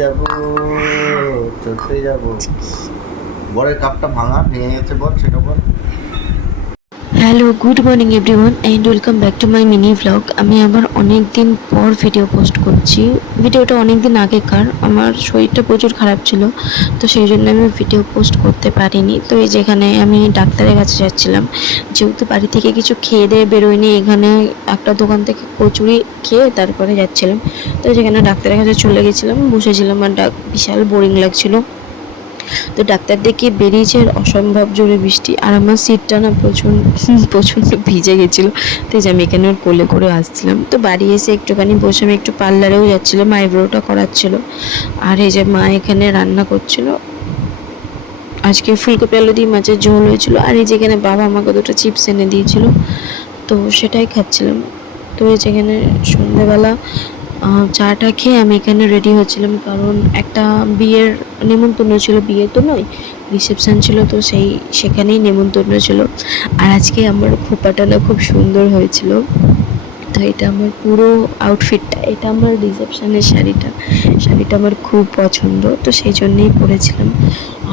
যাব, চলতে যাব। বরের কাপটা ভাঙা ভেঙে গেছে, বল সেটা বল। Hello, good morning everyone and welcome back to my mini vlog. আমি আবার অনেক দিন পর ভিডিও পোস্ট করছি। ভিডিওটা অনেক দিন আগেকার, আমার শরীরটা প্রচুর খারাপ ছিল, তো সেই জন্য আমি ভিডিও পোস্ট করতে পারিনি। তো এই যেখানে আমি ডাক্তারের কাছে যাচ্ছিলাম, যেহেতু বাড়ি থেকে কিছু খেয়ে দিয়ে বেরোয়নি, এখানে একটা দোকান থেকে কচুরি খেয়ে তারপরে যাচ্ছিলাম। তো যেখানে ডাক্তারের কাছে চলে গেছিলাম, বসেছিলাম, আর বিশাল বোরিং লাগছিল। তো ডাক্তার দেখিয়ে বেরিয়েছে, আর অসম্ভব জোরে বৃষ্টি, আর আমার সিটটা না প্রচণ্ড প্রচণ্ড ভিজে গেছিলো। তো এই যে আমি এখানে ওর কোলে করে আসছিলাম। তো বাড়ি এসে একটুখানি বসে আমি একটু পার্লারেও যাচ্ছিলাম, আইব্রোটা করাচ্ছিল। আর এই যে মা এখানে রান্না করছিল, আজকে ফুলকপি আলু দিয়ে মাছের ঝোল হয়েছিল। আর এই যেখানে বাবা আমাকে দুটো চিপস এনে দিয়েছিল, তো সেটাই খাচ্ছিলাম। তো এই যেখানে সন্ধ্যেবেলা চাটা খেয়ে আমি এখানে রেডি হচ্ছিলাম, কারণ একটা বিয়ের নেমন্তন্ন ছিল, বিয়ে তো নয়, রিসেপশান ছিল, তো সেখানেই নেমন্তন্ন ছিল। আর আজকে আমার খোঁপাটা না খুব সুন্দর হয়েছিল। তো এটা আমার পুরো আউটফিটটা, এটা আমার রিসেপশানের শাড়িটা আমার খুব পছন্দ, তো সেই জন্যেই পরেছিলাম।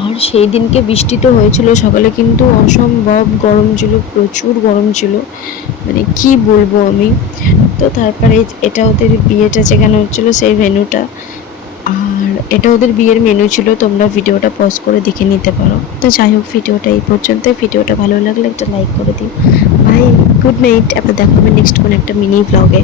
আর সেই দিনকে বৃষ্টি তো হয়েছিল সকালে, কিন্তু অসম্ভব গরম ছিল, প্রচুর গরম ছিল, মানে কি বলবো আমি। তো তারপরে এটা ওদের বিয়েটা যেখানে হচ্ছিলো সেই ভেন্যুটা, আর এটা ওদের বিয়ের মেনু ছিল, তোমরা ভিডিওটা পজ করে দেখে নিতে পারো। তো যাই হোক, ভিডিওটা এই পর্যন্ত। ভিডিওটা ভালো লাগলে একটা লাইক করে দিও। Bye, good night. আবার দেখা হবে নেক্সট কোনো একটা মিনি ব্লগে।